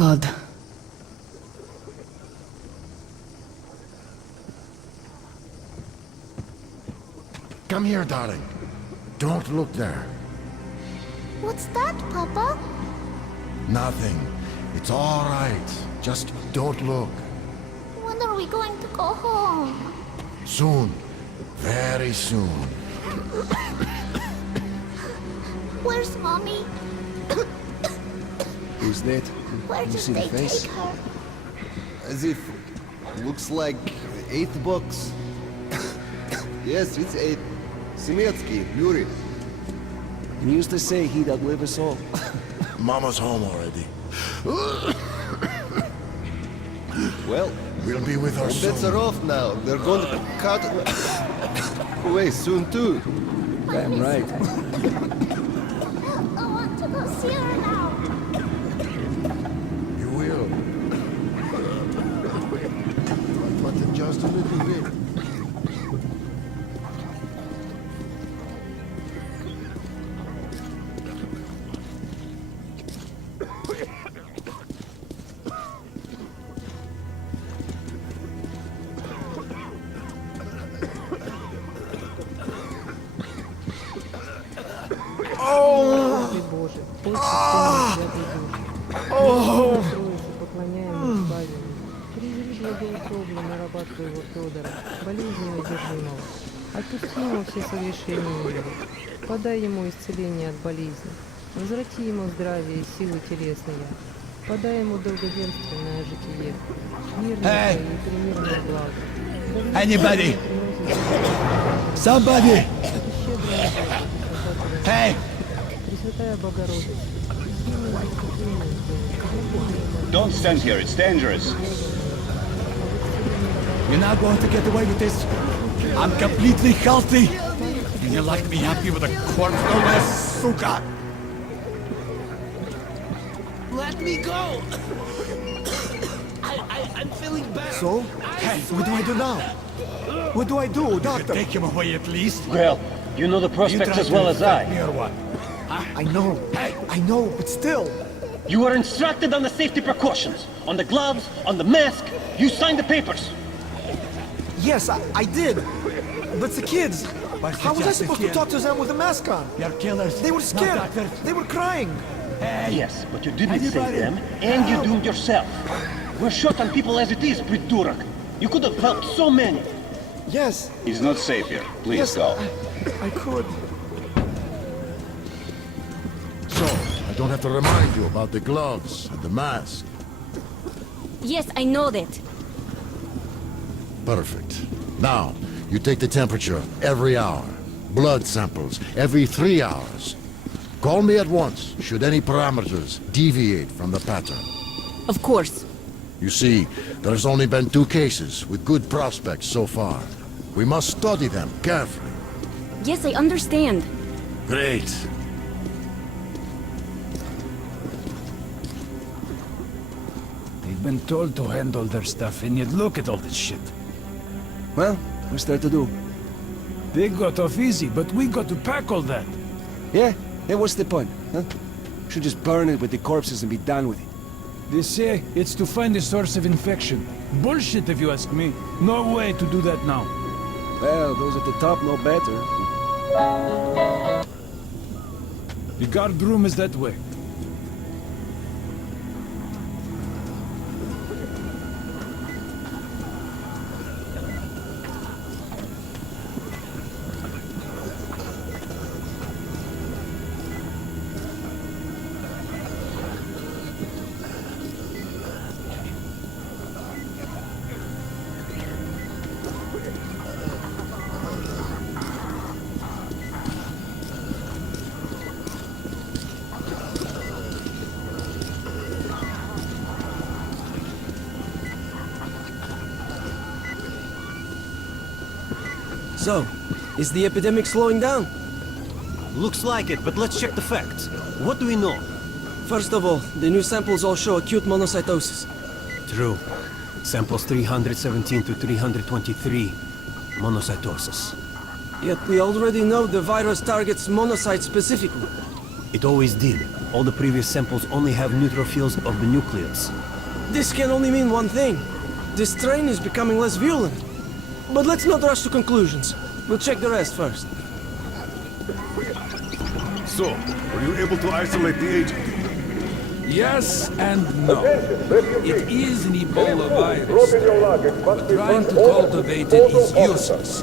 God. Come here, darling. Don't look there. What's that, Papa? Nothing. It's all right. Just don't look. When are we going to go home? Soon. Very soon. Where's Mommy? Who's that? Where You did see the they face? take her? As if... looks like 8 bucks. Yes, it's 8. Semetsky, Yuri. He used to say he'd outlive us all. Mama's home already. Well, We'll be with her bets soon. are off now. They're going to cut away soon too. Damn right. I want to go see her now. You will. But just a little bit. Ты Боже, Боже, поклоняемый Павелу, привели благоутробно раба твоего Федора, болезненно одержимого. Отпусти ему все согрешения его, подай ему исцеление от болезни, возврати ему здравие и силы телесные, подай ему долговерственное житие, мирное и примирное благо. Anybody? Somebody! Hey! Пресвятая Богородица, сильное искупление Твое, Don't stand here, it's dangerous. You're not going to get away with this. I'm completely healthy. And you like me happy with a corpse, no less, suka. Let me go! I'm feeling better. So? Hey, what do I do now? What do I do, doctor? Take him away at least. Well, you know the prospects as well as I. Me or what? I know. Hey, I know, but still. You were instructed on the safety precautions, on the gloves, on the mask. You signed the papers. Yes, I did. But the kids, how was I supposed to talk to them with a mask on? They're killers. They were scared. Not doctors. They were crying. Hey. Yes, but you didn't save them, and you doomed yourself. We're short on people as it is, prидурок. You could have helped so many. Yes. He's not safe here. Please Yes, go. I could. So, I don't have to remind you about the gloves and the mask. Yes, I know that. Perfect. Now, you take the temperature every hour. Blood samples every 3 hours. Call me at once should any parameters deviate from the pattern. Of course. You see, there's only been 2 cases with good prospects so far. We must study them carefully. Yes, I understand. Great. They've been told to handle their stuff, and yet look at all this shit. Well, what's there to do? They got off easy, but we got to pack all that. Yeah, what's the point, huh? Should just burn it with the corpses and be done with it. They say it's to find the source of infection. Bullshit, if you ask me. No way to do that now. Well, those at the top know better. The guard room is that way. So, is the epidemic slowing down? Looks like it, but let's check the facts. What do we know? First of all, the new samples all show acute monocytosis. True. Samples 317 to 323. Monocytosis. Yet we already know the virus targets monocytes specifically. It always did. All the previous samples only have neutrophils of the nucleus. This can only mean one thing. This strain is becoming less virulent. But let's not rush to conclusions. We'll check the rest first. So, were you able to isolate the agent? Yes and no. It is an Ebola virus, but trying to cultivate it is useless.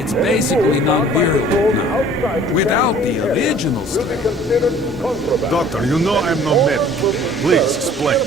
It's basically non-virulent now, without the original strain. Doctor, you know I'm no medic. Please, explain.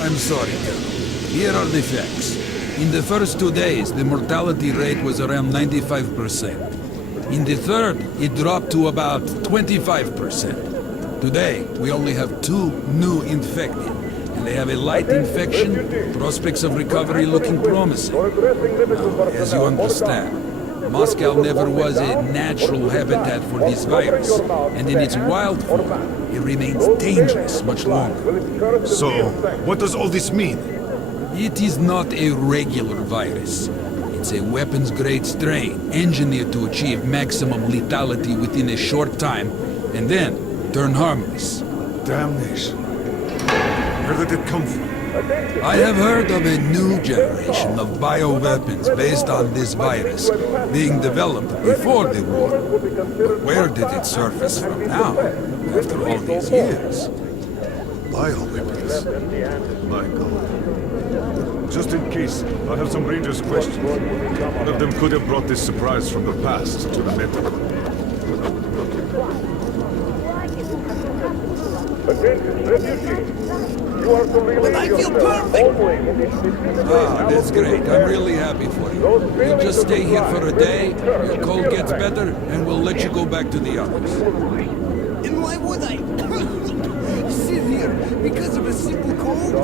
I'm sorry, Colonel. Here are the facts. In the first 2 days, the mortality rate was around 95%. In the third, it dropped to about 25%. Today, we only have 2 new infected, and they have a light infection, prospects of recovery looking promising. Now, as you understand, Moscow never was a natural habitat for this virus, and in its wild form, it remains dangerous much longer. So, what does all this mean? It is not a regular virus. It's a weapons-grade strain, engineered to achieve maximum lethality within a short time, and then turn harmless. Damnation. Where did it come from? I have heard of a new generation of bioweapons based on this virus being developed before the war. But where did it surface from now, after all these years? Bioweapons? My God. Just in case, I have some Rangers' questions. One of them could have brought this surprise from the past to the meta. Attention, refugees. You are to relay I feel yourself perfect. only in the specific Ah, that's great. I'm really happy for you. You just stay here for a day, your cold gets better, and we'll let you go back to the others. And why would I? Sit here because of a simple cold?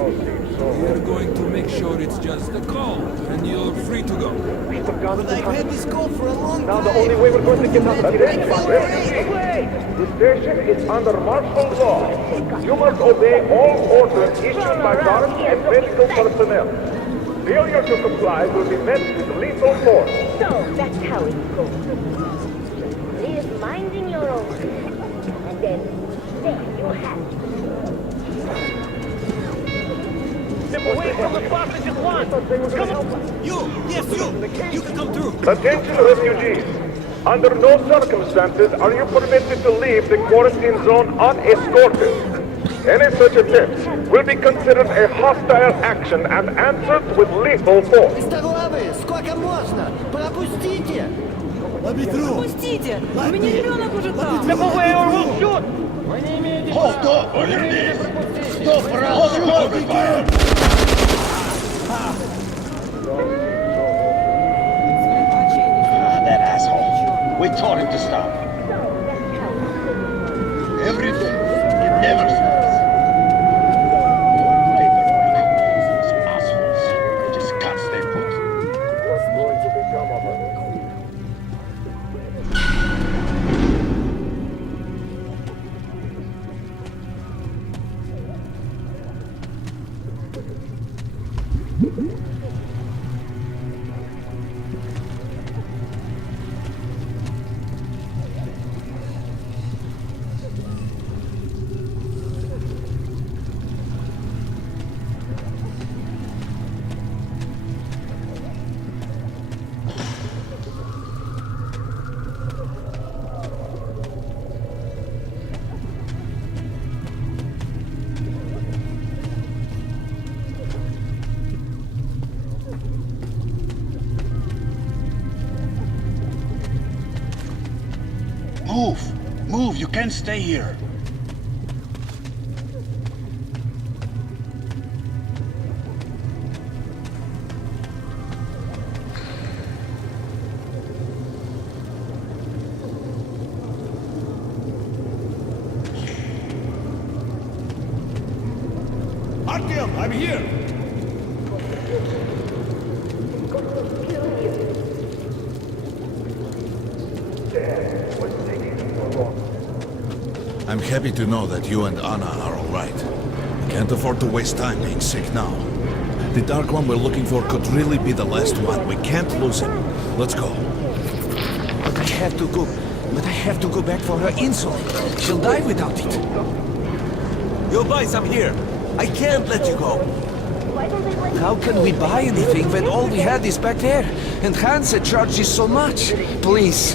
We're going to make sure it's just a cold, and you're free to go. But I've had this cold for a long Now time. the only way we're going to get out of I feel great. refugees. The station is under martial law. You must obey all orders issued by guards and medical personnel. Failure to comply will be met with lethal force. So that's how it goes. Live minding your own business. And then there you have it. Step away from the passage at once. Come on. You can come through. Attention refugees. Under no circumstances are you permitted to leave the quarantine zone unescorted. Any such attempt will be considered a hostile action and answered with lethal force. Здоровые, сколько можно? Пропустите! Let me through. Пустите! У меня ребенок уже там! Step away or we'll shoot! Hold up! Stop around! That asshole. We told him to stop. Every day. It never stops. These assholes. They just can't stay put. What's going to become of us? Move! Move! You can't stay here! Artyom, I'm here! I'm happy to know that you and Anna are all right. Can't afford to waste time being sick now. The Dark One we're looking for could really be the last one. We can't lose him. Let's go. But I have to go. But I have to go back for her insulin. She'll die without it. You'll buy some here. I can't let you go. How can we buy anything when all we had is back there? And Hansa charges so much. Please.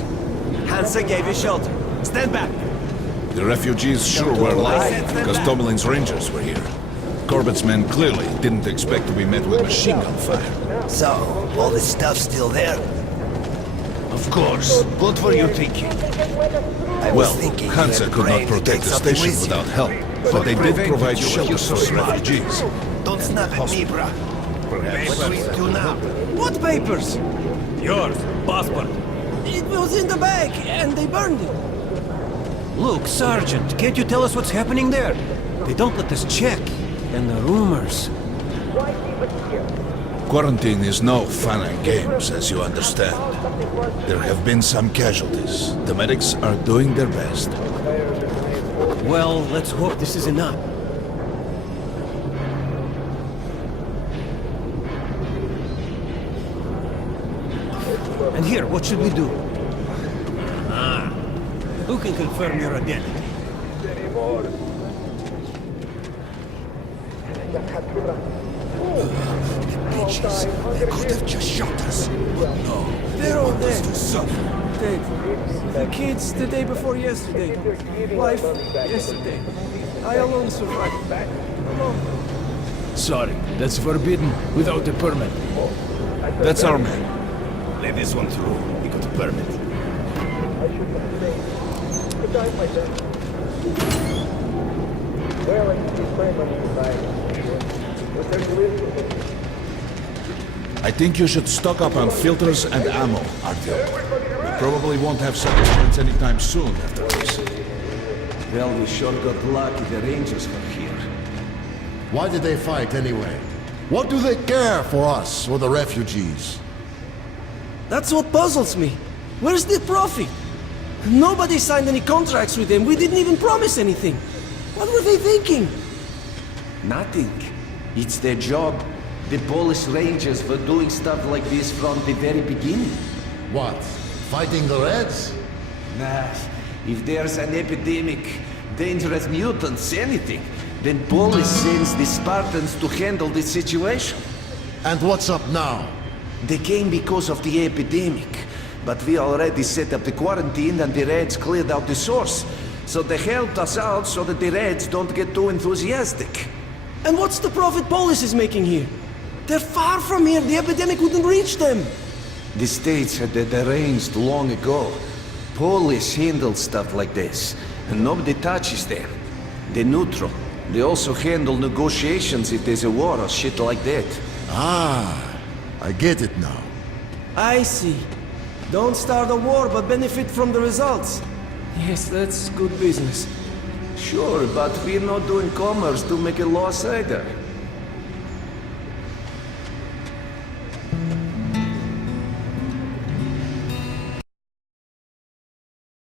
Hansa gave you shelter. Stand back. The refugees sure were lying, because Tomelin's rangers were here. Corbett's men clearly didn't expect to be met with machine gun fire. So, all this stuff still there? Of course. What were you thinking? Well, Hansa could not protect the station without help, but they did provide shelter for the refugees. Don't snap at me, bruh. What do we do now? What papers? Yours. Passport. It was in the bag, and they burned it. Look, Sergeant, can't you tell us what's happening there? They don't let us check. And the rumors. Quarantine is no fun and games, as you understand. There have been some casualties. The medics are doing their best. Well, let's hope this is enough. And here, what should we do? Who can confirm your identity? Bitches, they could have just shot us. But no, They're all dead. to suffer. Dead. The kids the day before yesterday. Wife yesterday. I alone survived. Alone. Sorry, that's forbidden without a permit. That's our man. Let this one through. He got a permit. I think you should stock up on filters and ammo, Artyom. We probably won't have such a chance anytime soon after this. Well, we sure got lucky the Rangers were here. Why did they fight anyway? What do they care for us or the refugees? That's what puzzles me. Where's the profit? Nobody signed any contracts with them. We didn't even promise anything. What were they thinking? Nothing. It's their job. The Polish Rangers were doing stuff like this from the very beginning. What? Fighting the Reds? Nah, if there's an epidemic, dangerous mutants, anything, then Polish sends the Spartans to handle the situation. And what's up now? They came because of the epidemic, but we already set up the quarantine and the Reds cleared out the source. So they helped us out so that the Reds don't get too enthusiastic. And what's the profit Polis is making here? They're far from here. The epidemic wouldn't reach them. The States had that arranged long ago. Polish handle stuff like this, and nobody touches them. They're neutral. They also handle negotiations if there's a war or shit like that. Ah, I get it now. I see. Don't start a war, but benefit from the results. Yes, that's good business. Sure, but we're not doing commerce to make a loss either.